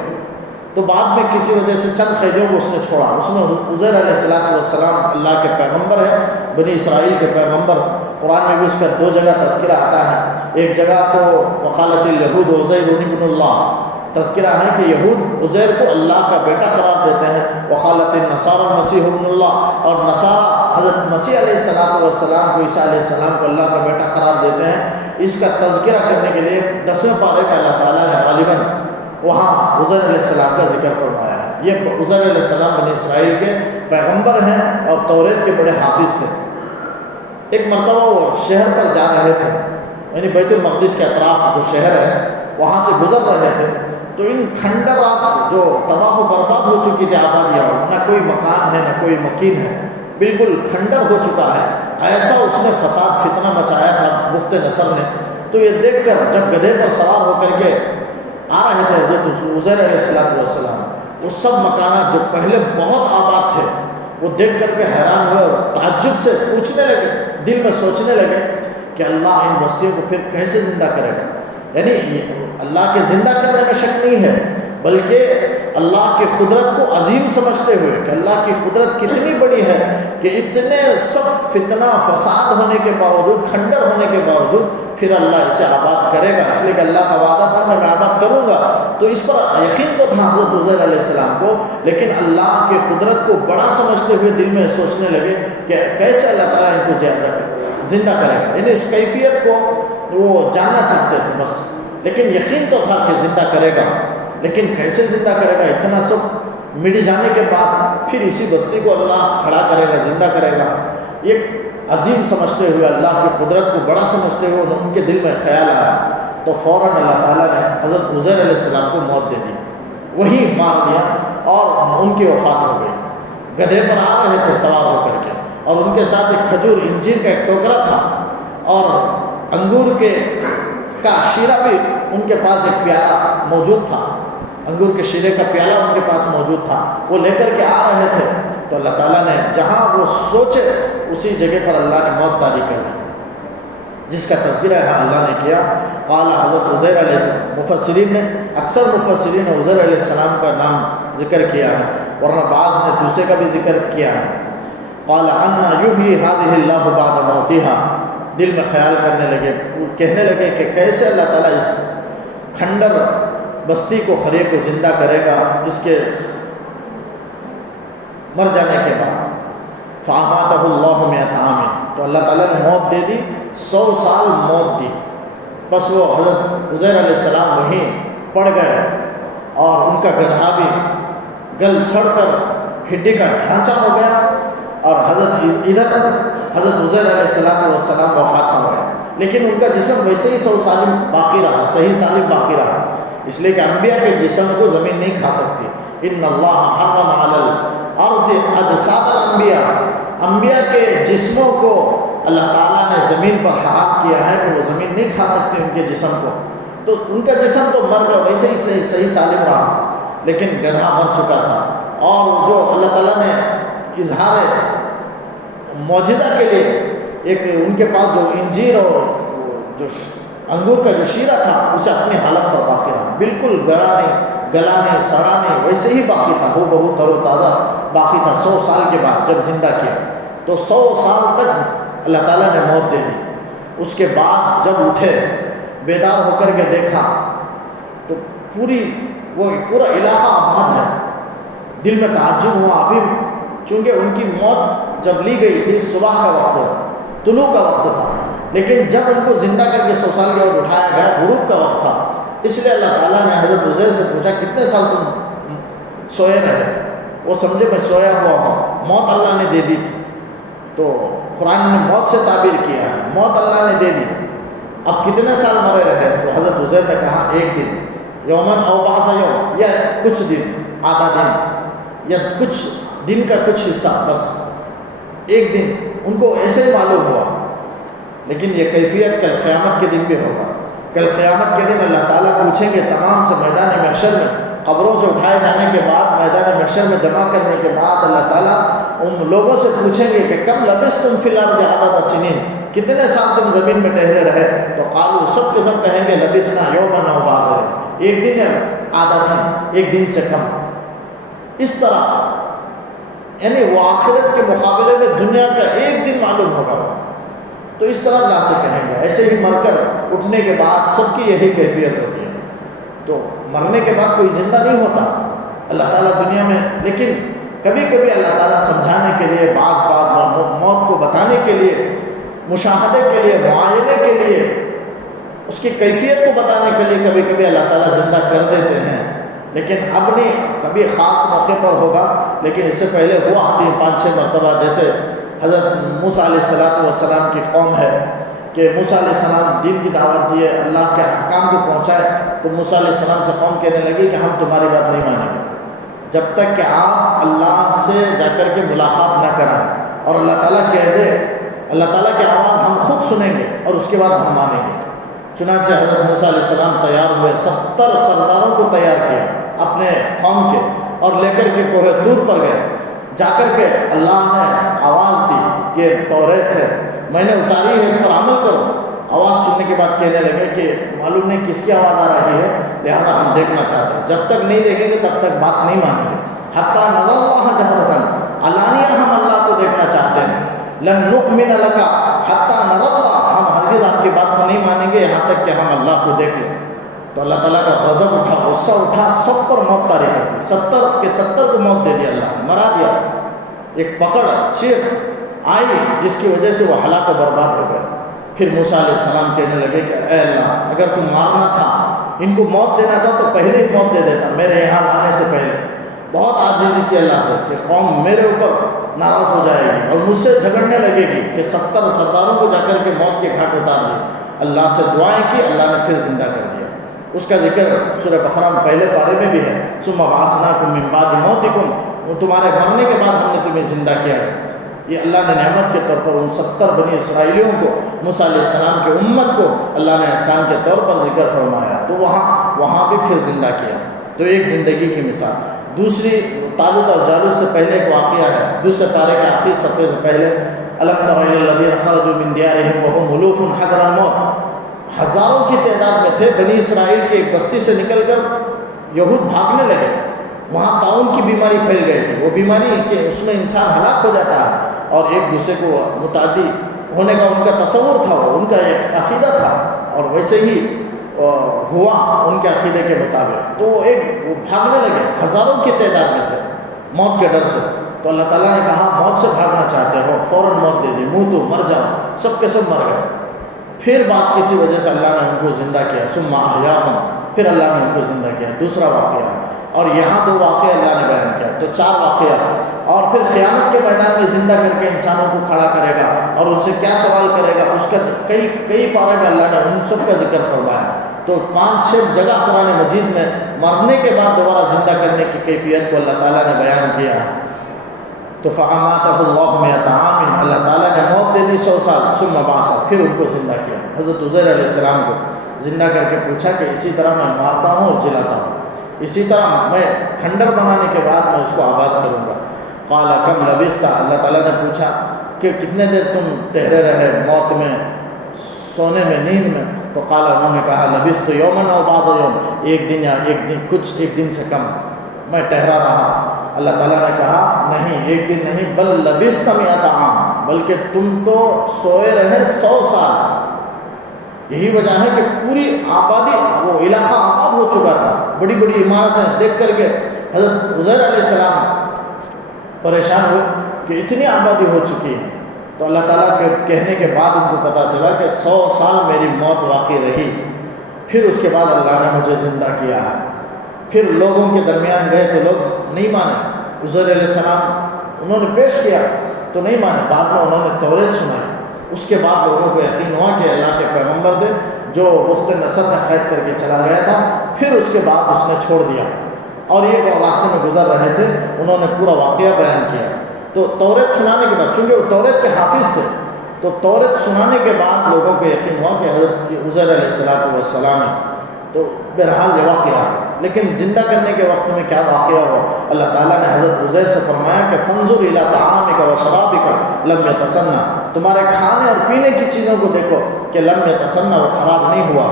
تو بعد میں کسی وجہ سے چند قیدیوں کو اس نے چھوڑا. اس میں عزیر علیہ السلام اللہ کے پیغمبر ہے، بنی اسرائیل کے پیغمبر. قرآن میں بھی اس کا 2 جگہ تذکرہ آتا ہے. ایک جگہ تو وقالت الیہود عزیر ابن اللہ، تذکرہ ہے کہ یہود عزیر کو اللہ کا بیٹا قرار دیتے ہیں. وقالت النصارى المسیح ابن اللہ، اور نصارہ حضرت مسیح علیہ السلام کو، عیسیٰ علیہ السلام کو اللہ کا بیٹا قرار دیتے ہیں. اس کا تذکرہ کرنے کے لیے 10ویں پارے میں اللہ تعالیٰ نے غالباً وہاں عزیر علیہ السلام کا ذکر فرمایا ہے. یہ عزیر علیہ السلام بنی اسرائیل کے پیغمبر ہیں اور توریت کے بڑے حافظ تھے. ایک مرتبہ وہ شہر پر جا رہے تھے، یعنی بیت المقدس کے اطراف جو شہر ہے وہاں سے گزر رہے تھے. تو ان کھنڈرات جو تباہ و برباد ہو چکی تھی آبادیاں، نہ کوئی مکان ہے نہ کوئی مکین ہے، بالکل کھنڈر ہو چکا ہے، ایسا اس نے فساد فتنہ مچایا تھا بخت نصر نے. تو یہ دیکھ کر جب گدھے پر سوار ہو کر کے آ رہے تھے حضرت عزیر علیہ السلام، وہ سب مکانات جو پہلے بہت آباد تھے وہ دیکھ کر کے حیران ہوئے اور تعجب سے پوچھنے لگے، دل میں سوچنے لگے کہ اللہ ان بستیوں کو پھر کیسے زندہ کرے گا. یعنی اللہ کے زندہ کرنے میں شک نہیں ہے، بلکہ اللہ کی قدرت کو عظیم سمجھتے ہوئے کہ اللہ کی قدرت کتنی بڑی ہے کہ اتنے سب فتنہ فساد ہونے کے باوجود، کھنڈر ہونے کے باوجود پھر اللہ اسے آباد کرے گا. اس لیے کہ اللہ کا وعدہ تھا میں آباد کروں گا. تو اس پر یقین تو تھا حضرت عزیر علیہ السلام کو، لیکن اللہ کی قدرت کو بڑا سمجھتے ہوئے دل میں سوچنے لگے کہ کیسے اللہ تعالیٰ ان کو زندہ کرے گا. یعنی اس کیفیت کو وہ جاننا چاہتے تھے بس، لیکن یقین تو تھا کہ زندہ کرے گا، لیکن کیسے زندہ کرے گا. اتنا سب مٹ جانے کے بعد پھر اسی بستی کو اللہ کھڑا کرے گا، زندہ کرے گا. یہ عظیم سمجھتے ہوئے، اللہ کی قدرت کو بڑا سمجھتے ہوئے ان کے دل میں خیال آیا. تو فوراً اللہ تعالیٰ نے حضرت عزیر علیہ السلام کو موت دے دی، وہی مار دیا اور ان کی وفات ہو گئی. گدھے پر آ رہے تھے سوار ہو کر کے، اور ان کے ساتھ ایک کھجور انجیر کا ایک ٹوکرا تھا، اور انگور کا شیرہ بھی ان کے پاس ایک پیالہ موجود تھا، انگور کے شیرے کا پیالہ ان کے پاس موجود تھا، وہ لے کر کے آ رہے تھے۔ تو اللہ تعالیٰ نے جہاں وہ سوچے اسی جگہ پر اللہ نے موت طاری کر دی، جس کا تذکرہ یہاں اللہ نے کیا۔ قال حضرت عزیر علیہ السلام، مفسرین نے اکثر مفسرین نے عزیر علیہ السلام کا نام ذکر کیا ہے، ورنہ بعض نے دوسرے کا بھی ذکر کیا ہے۔ قال انا یحیی هذه اللہ بعد موتها، دل میں خیال کرنے لگے، کہنے لگے کہ کیسے اللہ تعالیٰ اس کھنڈر بستی کو، خرے کو زندہ کرے گا اس کے مر جانے کے بعد۔ فَأَمَاتَهُ اللَّهُ مِئَةَ عَامٍ، تو اللہ تعالیٰ نے موت دے دی، 100 سال موت دی۔ بس وہ حضرت عزیر علیہ السلام وہیں پڑ گئے، اور ان کا گدھا بھی گل سڑ کر ہڈی کا ڈھانچہ ہو گیا، اور حضرت عزیر علیہ السلام وفات پا گئے، لیکن ان کا جسم ویسے ہی 100 سالم باقی رہا، صحیح سالم باقی رہا، اس لیے کہ انبیاء کے جسم کو زمین نہیں کھا سکتی۔ ان اللہ حرم علی الارض اجساد الانبیاء، انبیاء کے جسموں کو اللہ تعالیٰ نے زمین پر حرام کیا ہے کہ وہ زمین نہیں کھا سکتی ان کے جسم کو، تو ان کا جسم تو مر گیا، ویسے ہی صحیح سالم رہا، لیکن گدھا مر چکا تھا۔ اور جو اللہ تعالیٰ نے اظہار معجزہ کے لیے ایک ان کے پاس جو انجیر اور جو انگور کا جو شیرہ تھا اسے اپنی حالت پر باقی رہا، بالکل گلا نہیں سڑا نہیں، ویسے ہی باقی تھا، وہ بہت تر و تازہ باقی تھا۔ 100 سال کے بعد جب زندہ کیا تو 100 سال تک اللہ تعالیٰ نے موت دے دی۔ اس کے بعد جب اٹھے، بیدار ہو کر کے دیکھا تو پورا علاقہ آباد ہے، دل میں تعجب ہوا۔ ابھی چونکہ ان کی موت جب لی گئی تھی صبح کا وقت، طلوع کا وقت تھا، لیکن جب ان کو زندہ کر کے 100 سال کے بعد اٹھایا گیا غروب کا وقت تھا، اس لیے اللہ تعالیٰ نے حضرت عزیر سے پوچھا کتنے سال تم سوئے رہے؟ وہ سمجھے میں سویا ہوا ہوں، موت اللہ نے دے دی تھی، تو قرآن نے موت سے تعبیر کیا ہے، موت اللہ نے دے دی، اب کتنے سال مرے رہے؟ تو حضرت عزیر نے کہا 1 دن، یومن او بعض یوم، یا کچھ دن، آدھا دن، یا کچھ دن کا کچھ حصہ، بس 1 دن۔ ان کو ایسے ہی معلوم ہوا، لیکن یہ کیفیت کل قیامت کے دن بھی ہوگا۔ کل قیامت کے دن اللہ تعالیٰ پوچھیں گے تمام سے، میدان محشر میں قبروں سے اٹھائے جانے کے بعد، میدان محشر میں جمع کرنے کے بعد اللہ تعالیٰ ان لوگوں سے پوچھیں گے کہ کم لبثتم فی الارض عدد سنین، کتنے سال تم زمین میں ٹہرے رہے؟ تو قالوا، سب کے سب کہیں گے لبثنا یوما او بعض یوم، 1 دن یا آدھا دن، 1 دن سے کم۔ اس طرح یعنی وہ آخرت کے مقابلے میں دنیا کا 1 دن معلوم ہوگا، تو اس طرح اللہ سے کہیں گے۔ ایسے ہی مر کر اٹھنے کے بعد سب کی یہی کیفیت ہوتی ہے، تو مرنے کے بعد کوئی زندہ نہیں ہوتا اللہ تعالیٰ دنیا میں، لیکن کبھی کبھی اللہ تعالیٰ سمجھانے کے لیے، بعض موت کو بتانے کے لیے، مشاہدے کے لیے، معائنے کے لیے، اس کی کیفیت کو بتانے کے لیے کبھی کبھی اللہ تعالیٰ زندہ کر دیتے ہیں، لیکن اب نہیں، کبھی خاص موقع پر ہوگا، لیکن اس سے پہلے ہوا 3-5-6 مرتبہ۔ جیسے حضرت موسیٰ علیہ السلام کی قوم ہے کہ موسیٰ علیہ السلام دین کی دعوت دیے، اللہ کے احکام کو پہنچائے، تو موسیٰ علیہ السلام سے قوم کہنے لگی کہ ہم تمہاری بات نہیں مانیں گے جب تک کہ آپ اللہ سے جا کر کے ملاقات نہ کرائیں، اور اللہ تعالیٰ کہہ دے، اللہ تعالیٰ کی آواز ہم خود سنیں گے اور اس کے بعد ہم مانیں گے۔ چنانچہ حضرت موسیٰ علیہ السلام تیار ہوئے، 70 سرداروں کو تیار کیا اپنے قوم کے، اور لے کر کے کوہ طور پر گئے۔ جا کر کے اللہ نے آواز دی کہ توریت ہے، میں نے اتاری ہے، اس پر عمل کرو۔ آواز سننے کے بعد کہنے لگے کہ معلوم نہیں کس کی آواز آ رہی ہے، لہذا ہم دیکھنا چاہتے ہیں، جب تک نہیں دیکھیں گے تب تک بات نہیں مانیں گے۔ حتیٰ نر اللہ جہرتاً، علانیہ ہم اللہ کو دیکھنا چاہتے ہیں۔ لن نؤمن لک حتیٰ نر اللہ، ہم ہرگز آپ کی بات کو نہیں مانیں گے یہاں تک کہ ہم اللہ کو دیکھ لیں۔ تو اللہ تعالیٰ کا غضب اٹھا، غصہ اٹھا، سب پر موت طاری کر دی، 70 کے 70 کو موت دے دیا، اللہ نے مرا دیا۔ ایک پکڑ چیخ آئی جس کی وجہ سے وہ ہلاک و برباد ہو گئے۔ پھر موسیٰ علیہ السلام کہنے لگے کہ اے اللہ، اگر تم مارنا تھا، ان کو موت دینا تھا تو پہلے ہی موت دے دیتا میرے یہاں آنے سے پہلے۔ بہت عاجزی کی اللہ سے کہ قوم میرے اوپر ناراض ہو جائے گی اور مجھ سے جھگڑنے لگے گی کہ 70 سرداروں کو جا کر کے موت کے گھاٹ اتار دی۔ اللہ سے دعائیں کی، اللہ نے پھر زندہ کر دیا۔ اس کا ذکر سورہ بقرہ میں پہلے پارے میں بھی ہے، ثم بعثناکم من بعد موتکم تمہارے مرنے کے بعد ہم نے تمہیں زندہ کیا ہے۔ یہ اللہ نے نعمت کے طور پر ان 70 بنی اسرائیلیوں کو، موسیٰ علیہ السلام کی امت کو اللہ نے احسان کے طور پر ذکر فرمایا، تو وہاں بھی پھر زندہ کیا۔ تو ایک زندگی کی مثال۔ دوسری طالوت اور جالوت سے پہلے ایک واقعہ ہے، دوسرے پارے کے آخری صفحے سے پہلے، الم تر الی الذین خرجوا من دیارہم وہم الوف حذر الموت، ہزاروں کی تعداد میں تھے، بنی اسرائیل کی ایک بستی سے نکل کر یہود بھاگنے لگے، وہاں طاعون کی بیماری پھیل گئی تھی، وہ بیماری کہ اس میں انسان ہلاک ہو جاتا ہے، اور ایک دوسرے کو متعدی ہونے کا ان کا تصور تھا، ان کا ایک عقیدہ تھا، اور ویسے ہی ہوا ان کے عقیدے کے مطابق، تو وہ بھاگنے لگے، ہزاروں کی تعداد میں تھے موت کے ڈر سے۔ تو اللہ تعالیٰ نے کہا موت سے بھاگنا چاہتے ہو فوراً موت دے دی، منہ تو مر جاؤ، سب کے سب مر گئے۔ پھر بات کسی وجہ سے اللہ نے ان کو زندہ کیا، ثم احیاہم، پھر اللہ نے ان کو زندہ کیا، دوسرا واقعہ۔ اور یہاں 2 واقعہ اللہ نے بیان کیا، تو 4 واقعہ۔ اور پھر قیامت کے میدان میں زندہ کر کے انسانوں کو کھڑا کرے گا اور ان سے کیا سوال کرے گا، اس کا کئی پارے میں اللہ نے ان سب کا ذکر فرمایا۔ تو 5-6 جگہ قرآن مجید میں مرنے کے بعد دوبارہ زندہ کرنے کی کیفیت کو اللہ تعالیٰ نے بیان کیا۔ تو فَأَمَاتَهُ اللَّهُ مِئَةَ عَامٍ، اللہ تعالیٰ نے موت دے دی 100 سال، ثُمَّ بَعَثَهُ، پھر ان کو زندہ کیا۔ حضرت عزیر علیہ السلام کو زندہ کر کے پوچھا کہ اسی طرح میں مارتا ہوں اور جلاتا ہوں، اسی طرح میں کھنڈر بنانے کے بعد میں اس کو آباد کروں گا۔ قَالَ كَمْ لَبِثْتَ، اللہ تعالیٰ نے پوچھا کہ کتنے دیر تم ٹھہرے رہے موت میں، سونے میں، نیند میں؟ تو قال، انہوں نے کہا لبثت یوما او بعض یوم، ایک دن یا ایک دن سے کم میں ٹھہرا رہا۔ اللہ تعالیٰ نے کہا نہیں، ایک دن نہیں، بل لبثت 100 عام، بلکہ تم تو سوئے رہے 100 سال۔ یہی وجہ ہے کہ پوری آبادی، وہ علاقہ آباد ہو چکا تھا، بڑی بڑی عمارتیں دیکھ کر کے حضرت عزیر علیہ السلام پریشان ہوئے کہ اتنی آبادی ہو چکی ہے۔ تو اللہ تعالیٰ کے کہنے کے بعد ان کو پتہ چلا کہ 100 سال میری موت واقع رہی، پھر اس کے بعد اللہ نے مجھے زندہ کیا ہے۔ پھر لوگوں کے درمیان گئے تو لوگ نہیں مانے، عزیر علیہ السلام انہوں نے پیش کیا تو نہیں مانے، بعد میں انہوں نے توریت سنائی، اس کے بعد لوگوں کو یقین ہوا کہ اللہ کے پیغمبر تھے جو وقت نصر میں قید کر کے چلا گیا تھا، پھر اس کے بعد اس نے چھوڑ دیا، اور یہ جو راستے میں گزر رہے تھے انہوں نے پورا واقعہ بیان کیا۔ تو توریت سنانے کے بعد، چونکہ وہ توریت کے حافظ تھے، تو توریت سنانے کے بعد لوگوں کو یقین ہوا کہ حضرت عزیر علیہ السلام ہے۔ تو بہرحال یہ واقعہ، لیکن زندہ کرنے کے وقت میں کیا واقعہ ہوا؟ اللہ تعالیٰ نے حضرت عزیر سے فرمایا کہ فانظر الی طعامک و شرابک لم یتسنہ، تمہارے کھانے اور پینے کی چیزوں کو دیکھو کہ لم یتسنہ، وہ خراب نہیں ہوا۔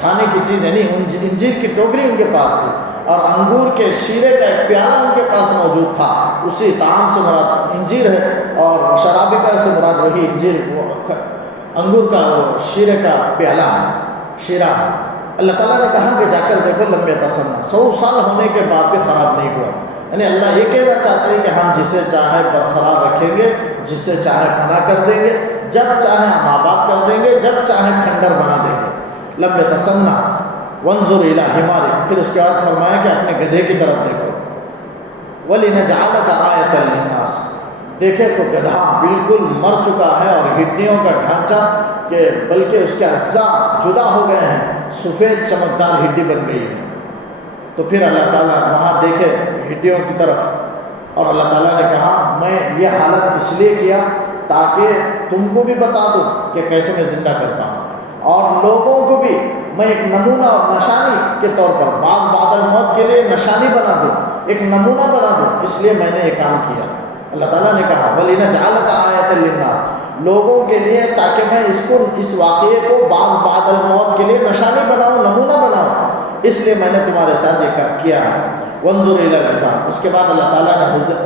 کھانے کی چیز یعنی انجیر کی ٹوکری ان کے پاس تھی، اور انگور کے شیرے کا ایک پیالہ ان کے پاس موجود تھا، اسی طعام سے مراد انجیر ہے، اور شرابکہ سے مراد وہی انجیر، انگور کا وہ شیرے کا پیالہ ہے، شیرہ۔ اللہ تعالیٰ نے کہا کہ جا کر دیکھو لم یتسنہ، 100 سال ہونے کے بعد بھی خراب نہیں ہوا۔ یعنی اللہ یہ کہنا چاہتے ہیں کہ ہم جسے چاہے برقرار رکھیں گے، جسے چاہے فنا کر دیں گے، جب چاہے ہم آباد کر دیں گے، جب چاہے کھنڈر بنا دیں گے۔ لم یتسنہ وانظر الی حمارک، پھر اس کے بعد فرمایا کہ اپنے گدھے کی طرف دیکھو، وَلِنَجْعَلَكَ آیَةً لِلنَّاسِ، دیکھے تو گدھا بالکل مر چکا ہے اور ہڈیوں کا ڈھانچہ کہ بلکہ اس کے اجزاء جدا ہو گئے ہیں، سفید چمکدار ہڈی بن گئی ہے۔ تو پھر اللہ تعالیٰ وہاں دیکھے ہڈیوں کی طرف، اور اللہ تعالیٰ نے کہا میں یہ حالت اس لیے کیا تاکہ تم کو بھی بتا دوں کہ کیسے میں زندہ کرتا ہوں، اور لوگوں کو بھی میں ایک نمونہ اور نشانی کے طور پر بعد الموت کے لیے نشانی بنا دوں، ایک نمونہ بنا دوں، اس لیے میں نے یہ کام کیا۔ اللہ تعالیٰ نے کہا وَلِنَجْعَلَكَ آیَةً لِلنَّاسِ، لوگوں کے لیے تاکہ میں اس واقعے کو بعد الموت کے لیے نشانی بناؤں، نمونہ بناؤں، اس لیے میں نے تمہارے ساتھ یہ کیا ہے۔ وانظر الی العظام، اس کے بعد اللہ تعالیٰ نے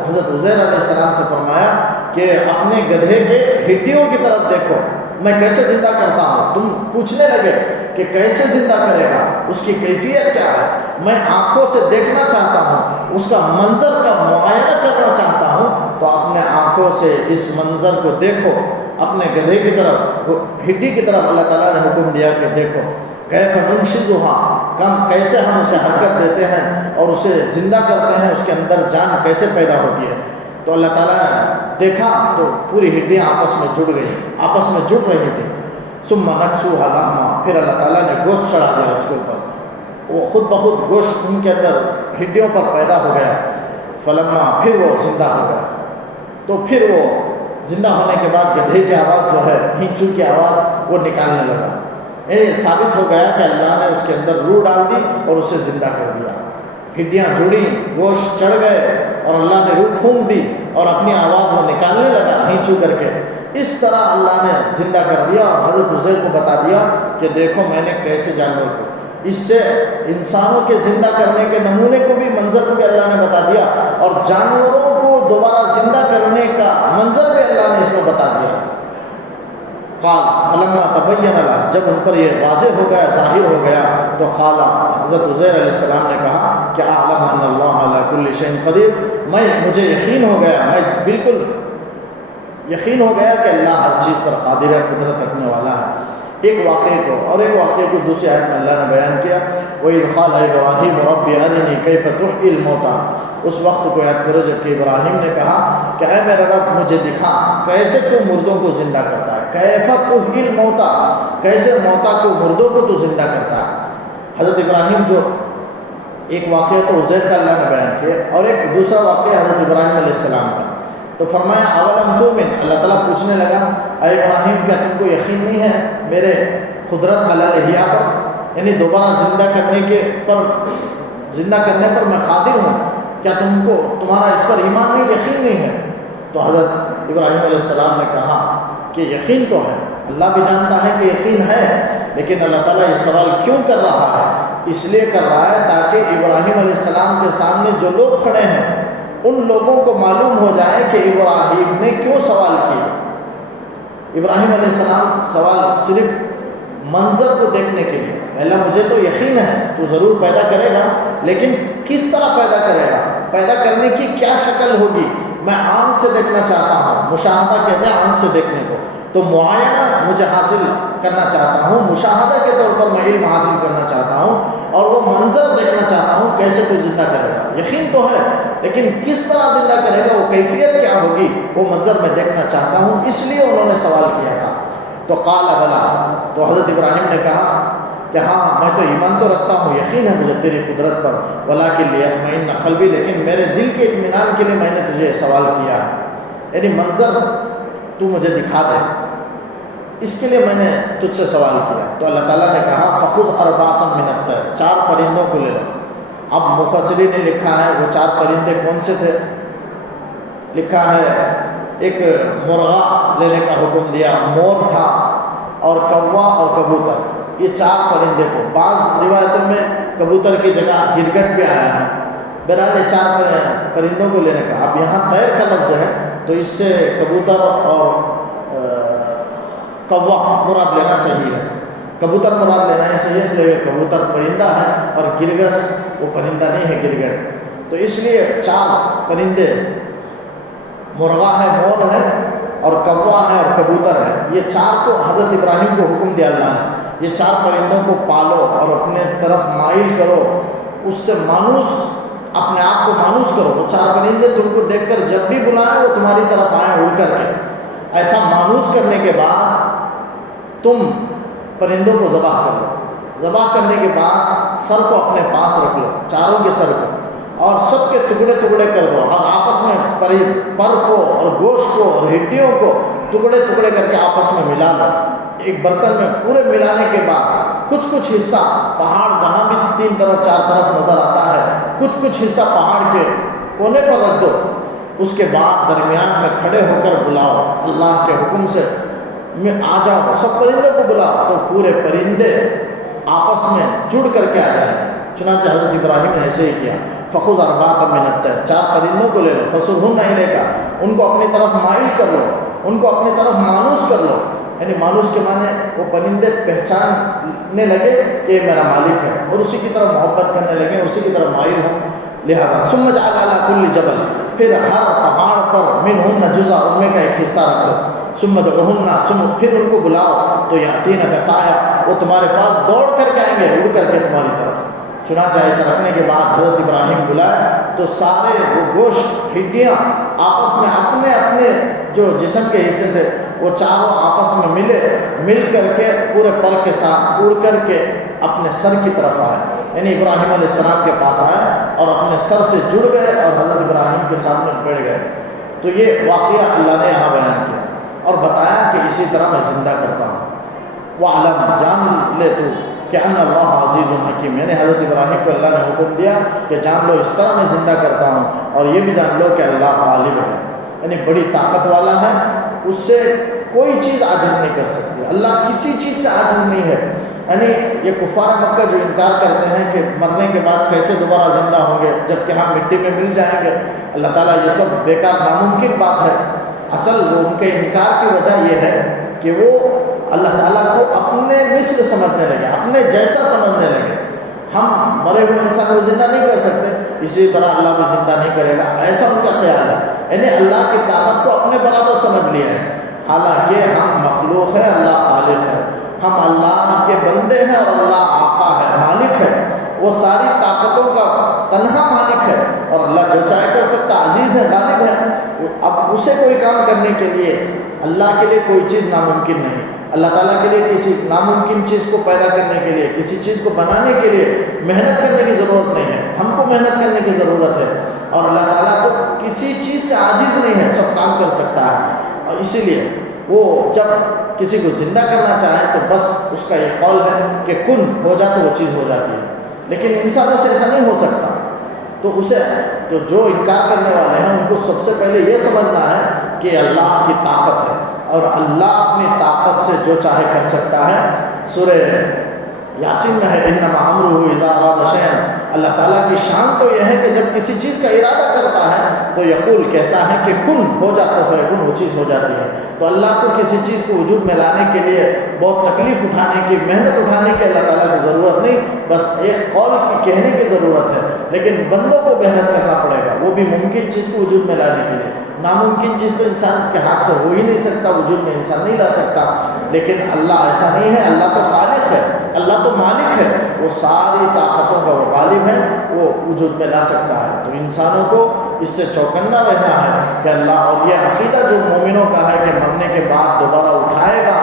حضرت عزیر علیہ السلام سے فرمایا کہ اپنے گدھے کے ہڈیوں کی طرف دیکھو میں کیسے زندہ کرتا ہوں۔ تم پوچھنے لگے کہ کیسے زندہ کرے گا، اس کی کیفیت کیا ہے، میں آنکھوں سے دیکھنا چاہتا ہوں، اس کا منظر کا معائنہ کرنا چاہتا ہوں، تو اپنے آنکھوں سے اس منظر کو دیکھو۔ اپنے گدھے کی طرف، ہڈی کی طرف اللہ تعالیٰ نے حکم دیا کہ دیکھو کیف ننشزها، کیسے ہم اسے حرکت دیتے ہیں اور اسے زندہ کرتے ہیں، اس کے اندر جان کیسے پیدا ہوتی ہے۔ تو اللہ تعالیٰ نے دیکھا تو پوری ہڈیاں آپس میں جڑ گئی، آپس میں جڑ رہی تھی۔ ثم نکسوها لحما، پھر اللہ تعالیٰ نے گوشت چڑھا دیا اس کے اوپر، وہ خود بخود گوشت ان کے اندر ہڈیوں پر پیدا ہو گیا۔ فلما پھر وہ زندہ ہو گیا، تو پھر وہ زندہ ہونے کے بعد گدھے کی آواز جو ہے، ہینچو کی آواز، وہ نکالنے لگا۔ یہ ثابت ہو گیا کہ اللہ نے اس کے اندر روح ڈال دی اور اسے زندہ کر دیا۔ ہڈیاں جڑیں، گوشت چڑھ گئے اور اللہ نے روح پھونک دی اور اپنی آواز وہ نکالنے لگا ہینچو کر کے۔ اس طرح اللہ نے زندہ کر دیا اور حضرت عزیر کو بتا دیا کہ دیکھو میں نے کیسے جانور کو، اس سے انسانوں کے زندہ کرنے کے نمونے کو بھی، منظر کو بھی اللہ نے بتا دیا، اور جانوروں کو دوبارہ زندہ کرنے کا منظر بھی اللہ نے اس کو بتا دیا۔ قال فلما تبین لہ، جب ان پر یہ واضح ہو گیا، ظاہر ہو گیا، تو قال، حضرت عزیر علیہ السلام نے کہا کہ اعلم ان اللہ علی کل شیء قدیر، مجھے یقین ہو گیا، میں بالکل یقین ہو گیا کہ اللہ ہر چیز پر قادر ہے، قدرت رکھنے والا ہے۔ ایک واقعے کو، اور ایک واقعے کو دوسری آیت میں اللہ نے بیان کیا، وَإِذْ قَالَ إِبْرَاهِيمُ رَبِّ أَرِنِي كَيْفَ تُحْيِي الْمَوْتَىٰ، اس وقت کو یاد کرو جب کہ ابراہیم نے کہا کہ اے میرا رب مجھے دکھا کیسے تو مردوں کو زندہ کرتا ہے، کیف تحیی الموتیٰ، کیسے موتیٰ کو، مردوں کو تو زندہ کرتا ہے۔ حضرت ابراہیم جو ایک واقعہ تو عزیر کا اللہ نے بیان کیا، اور ایک دوسرا واقعہ حضرت ابراہیم علیہ السلام کا، تو فرمایا اولم تؤمن، اللہ تعالیٰ پوچھنے لگا اے ابراہیم کیا تم کو یقین نہیں ہے میرے قدرت علی الاحیاء پر، یعنی دوبارہ زندہ کرنے پر میں قادر ہوں، کیا تمہارا اس پر ایمان نہیں، یقین نہیں ہے؟ تو حضرت ابراہیم علیہ السلام نے کہا کہ یقین تو ہے، اللہ بھی جانتا ہے کہ یقین ہے، لیکن اللہ تعالیٰ یہ سوال کیوں کر رہا ہے؟ اس لیے کر رہا ہے تاکہ ابراہیم علیہ السلام کے سامنے جو لوگ کھڑے ہیں ان لوگوں کو معلوم ہو جائے کہ ابراہیم نے کیوں سوال کیا۔ ابراہیم علیہ السلام سوال صرف منظر کو دیکھنے کے لیے، اللہ مجھے تو یقین ہے تو ضرور پیدا کرے گا، لیکن کس طرح پیدا کرے گا، پیدا کرنے کی کیا شکل ہوگی، میں آنکھ سے دیکھنا چاہتا ہوں، مشاہدہ کہتے ہیں آنکھ سے دیکھنے کو، تو معائنہ مجھے حاصل کرنا چاہتا ہوں، مشاہدہ کے طور پر میں علم حاصل کرنا چاہتا ہوں، اور وہ منظر دیکھنا چاہتا ہوں کیسے کوئی زندہ کرے گا۔ یقین تو ہے لیکن کس طرح زندہ کرے گا، وہ کیفیت کیا ہوگی، وہ منظر میں دیکھنا چاہتا ہوں، اس لیے انہوں نے سوال کیا تھا۔ تو قال بلا، تو حضرت ابراہیم نے کہا کہ ہاں میں تو ایمان تو رکھتا ہوں، یقین ہے مجھے تیری قدرت پر، ولکن لیطمئن قلبی، لیکن میرے دل کے اطمینان کے لیے میں نے تجھے سوال کیا ہے، یعنی منظر تو مجھے دکھا دے، اس کے لیے میں نے تجھ سے سوال کیا۔ تو اللہ تعالیٰ نے کہا فخذ اربعۃ من الطیر، 4 پرندوں کو لے لو۔ اب مفسرین نے لکھا ہے وہ 4 پرندے کون سے تھے، لکھا ہے ایک مرغا لینے کا حکم دیا، مور تھا، اور کوا اور کبوتر، یہ 4 پرندے کو، بعض روایتوں میں کبوتر کی جگہ گرگٹ بھی آیا ہے، بہرحال یہ 4 پرندوں کو لینے کا۔ اب یہاں طیر کا لفظ ہے تو اس سے کبوتر اور کوا مراد لینا صحیح ہے، کبوتر مراد لینا ہی صحیح ہے، اس لیے کبوتر پرندہ ہے اور گرگس وہ پرندہ نہیں ہے، گرگٹ، تو اس لیے 4 پرندے، مرغا ہے، مور ہے، اور کوا ہے اور کبوتر ہے، یہ 4 کو حضرت ابراہیم کو حکم دیا اللہ نے، یہ 4 پرندوں کو پالو اور اپنے طرف مائل کرو، اس سے مانوس، اپنے آپ کو مانوس کرو، وہ 4 پرندے تم کو دیکھ کر جب بھی بلائیں وہ تمہاری طرف آئیں اڑ کر کے، ایسا مانوس کرنے کے بعد تم پرندوں کو ذبح کر لو، ذبح کرنے کے بعد سر کو اپنے پاس رکھ لو، 4 کے سر کو، اور سب کے ٹکڑے ٹکڑے کر دو، اور آپس میں پر کو اور گوشت کو اور ہڈیوں کو ٹکڑے ٹکڑے کر کے آپس میں ملا لو، ایک برتن میں پورے ملانے کے بعد کچھ حصہ پہاڑ جہاں بھی 3 طرف 4 طرف نظر آتا ہے، کچھ حصہ پہاڑ کے کونے پر رکھ دو، اس کے بعد درمیان میں کھڑے ہو کر بلاؤ، اللہ کے حکم سے میں آ جاؤ، سب پرندوں کو بلاؤ، تو پورے پرندے آپس میں جڑ کر کے آ جائیں۔ چنانچہ حضرت ابراہیم نے ایسے ہی کیا، فخذ اربعۃ من الطیر، 4 پرندوں کو لے لو، فصرہن الیک، ان کو اپنی طرف مائل کر لو، ان کو اپنی طرف مانوس کر لو، یعنی مانوس کے معنی وہ پرندے پہچاننے لگے کہ یہ میرا مالک ہے، اور اسی کی طرف محبت کرنے لگے، اسی کی طرف مائل ہوں، لہذا ثم اجعل علی کل جبل، پھر ہر پہاڑ پر منہن جزء، ان میں کا ایک حصہ رکھ دو، ثم ادعوہن، پھر ان کو بلاؤ، تو یاتینک سعیا، وہ تمہارے پاس دوڑ کر کے آئیں گے، اڑ کر کے تمہاری طرف۔ چنانچہ ایسا رکھنے کے بعد حضرت ابراہیم بلائے تو سارے وہ گوشت، ہڈیاں آپس میں اپنے اپنے جو جسم کے حصے تھے وہ چاروں آپس میں مل کر کے پورے پر کے ساتھ اڑ کر کے اپنے سر کی طرف آئے، یعنی ابراہیم علیہ السلام کے پاس آئے اور اپنے سر سے جڑ گئے اور حضرت ابراہیم کے سامنے بیٹھ گئے. تو یہ واقعہ اللہ نے یہاں بیان کیا اور بتایا کہ اسی طرح میں زندہ کرتا ہوں. وَعْلَمْ جان لے تو کہ ان اللہ عزیز حکیم، یعنی حضرت ابراہیم کو اللہ نے حکم دیا کہ جان لو اس طرح میں زندہ کرتا ہوں، اور یہ بھی جان لو کہ اللہ غالب ہے، یعنی بڑی طاقت والا ہے، اس سے کوئی چیز عاجز نہیں کر سکتی. اللہ کسی چیز سے عاجز نہیں ہے. یعنی یہ کفار مکہ جو انکار کرتے ہیں کہ مرنے کے بعد کیسے دوبارہ زندہ ہوں گے جب کہ ہم مٹی میں مل جائیں گے، اللہ تعالیٰ یہ سب بیکار ناممکن بات ہے. اصل وہ ان کے انکار کی وجہ یہ ہے کہ وہ اللہ تعالیٰ کو اپنے مثل سمجھنے لگے، اپنے جیسا سمجھنے لگے. ہم مرے ہوئے انسان کو زندہ نہیں کر سکتے، اسی طرح اللہ بھی زندہ نہیں کرے گا، ایسا ان کا خیال ہے. یعنی اللہ کی طاقت کو اپنے برابر سمجھ لیا ہے، حالانکہ ہم مخلوق ہے، اللہ خالق ہے. ہم اللہ کے بندے ہیں اور اللہ آقا ہے، مالک ہے. وہ ساری طاقتوں کا تنہا مالک ہے اور اللہ جو چاہے کر سکتا، عزیز ہے، غالب ہے. اب اسے کوئی کام کرنے کے لیے اللہ کے لیے کوئی چیز ناممکن نہیں. اللہ تعالیٰ کے لیے کسی ناممکن چیز کو پیدا کرنے کے لیے، کسی چیز کو بنانے کے لیے محنت کرنے کی ضرورت نہیں ہے. ہم کو محنت کرنے کی ضرورت ہے، اور اللہ تعالیٰ تو کسی چیز سے عاجز نہیں ہے، سب کام کر سکتا ہے. اور اسی لیے وہ جب کسی کو زندہ کرنا چاہے تو بس اس کا یہ قول ہے کہ کن ہو جا تو وہ چیز ہو جاتی ہے. لیکن انسانوں سے ایسا نہیں ہو سکتا. تو جو انکار کرنے والے ہیں ان کو سب سے پہلے یہ سمجھنا ہے کہ اللہ کی طاقت ہے، اور اللہ اپنی طاقت سے جو چاہے کر سکتا ہے. سورہ یاسین میں ہے انما امرہ اذا اراد شیئا. اللہ تعالیٰ کی شان تو یہ ہے کہ جب کسی چیز کا ارادہ کرتا ہے تو یقول کہتا ہے کہ کن ہو جاتا ہے، کن وہ چیز ہو جاتی ہے. تو اللہ کو کسی چیز کو وجود میں لانے کے لیے بہت تکلیف اٹھانے کی، محنت اٹھانے کی اللہ تعالیٰ کو ضرورت نہیں، بس ایک قول کی کہنے کی ضرورت ہے. لیکن بندوں کو محنت کرنا پڑے گا، وہ بھی ممکن چیز کو وجود میں لانے کے لیے. ناممکن چیز تو انسان کے ہاتھ سے ہو ہی نہیں سکتا، وجود میں انسان نہیں لا سکتا. لیکن اللہ ایسا نہیں ہے، اللہ تو خالق ہے، اللہ تو مالک ہے، وہ ساری طاقتوں کا وہ غالب ہے، وہ وجود میں لا سکتا ہے. تو انسانوں کو اس سے چوکنا رہنا ہے کہ اللہ، اور یہ عقیدہ جو مومنوں کا ہے کہ مرنے کے بعد دوبارہ اٹھائے گا،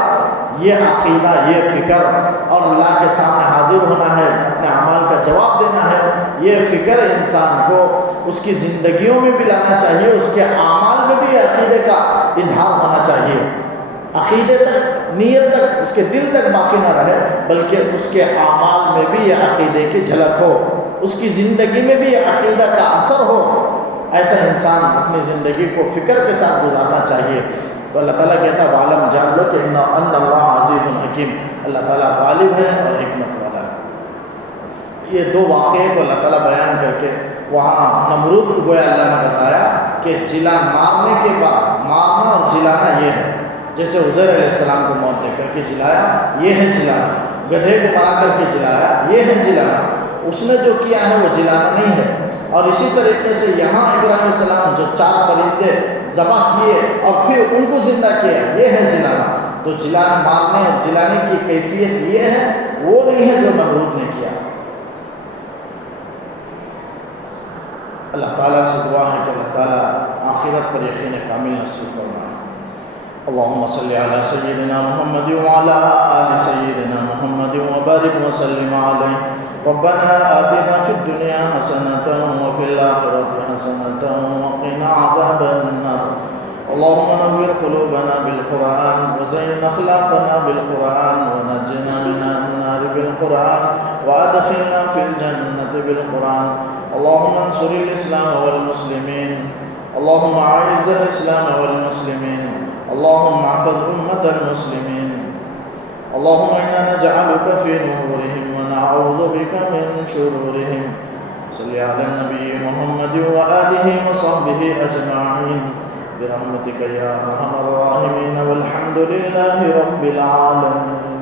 یہ عقیدہ، یہ فکر، اور اللہ کے سامنے حاضر ہونا ہے، اپنے اعمال کا جواب دینا ہے، یہ فکر انسان کو اس کی زندگیوں میں بھی لانا چاہیے. اس کے اعمال میں بھی عقیدے کا اظہار ہونا چاہیے. عقیدے تک، نیت تک، اس کے دل تک باقی نہ رہے، بلکہ اس کے اعمال میں بھی یہ عقیدے کی جھلک ہو، اس کی زندگی میں بھی یہ عقیدہ کا اثر ہو. ایسا انسان اپنی زندگی کو فکر کے ساتھ گزارنا چاہیے. تو اللہ تعالیٰ کہتا ہے عالم جان لو کہ ان اللہ عزیز حکیم، اللہ تعالیٰ غالب ہے اور حکمت والا ہے. یہ دو واقعے کو اللہ تعالیٰ بیان کر کے وہاں نمرود کو گویا اللہ نے بتایا کہ مارنے کے بعد مارنا اور جلانا یہ ہے. جیسے عزیر علیہ السلام کو موت دے کر کے جلایا، یہ ہے جلانا. گدھے کو مارا کر کے جلایا، یہ ہے جلانا. اس نے جو کیا ہے وہ جلانا نہیں ہے. اور اسی طریقے سے یہاں ابراہیم علیہ السلام جو 4 پرندے ذبح کیے اور پھر ان کو زندہ کیا، یہ ہے جلانا. تو مارنے اور جلانے کی کیفیت یہ ہے، وہ نہیں ہے جو نمرود نے کیا. اللہ تعالیٰ سے دعا ہے کہ اللہ تعالیٰ آخرت پر یقین کامل نصیب فرمائے. اللهم صل على سيدنا محمد وعلى آل سيدنا محمد وبارك وسلم عليه. ربنا آتنا في الدنيا حسنة وفي الآخرة حسنة وقنا عذاب النار. اللهم نور قلوبنا بالقرآن وزين أخلاقنا بالقرآن ونجنا من النار بالقرآن وأدخلنا في الجنة بالقرآن. اللهم انصر الإسلام والمسلمين. اللهم أعز الإسلام والمسلمين. اللهم احفظ أمة المسلمين. اللهم إنا نجعلك في نورهم ونعوذ بك من شرورهم. صل على النبي محمد وآله وصحبه أجمعين برحمتك يا أرحم الراحمين والحمد لله رب العالمين.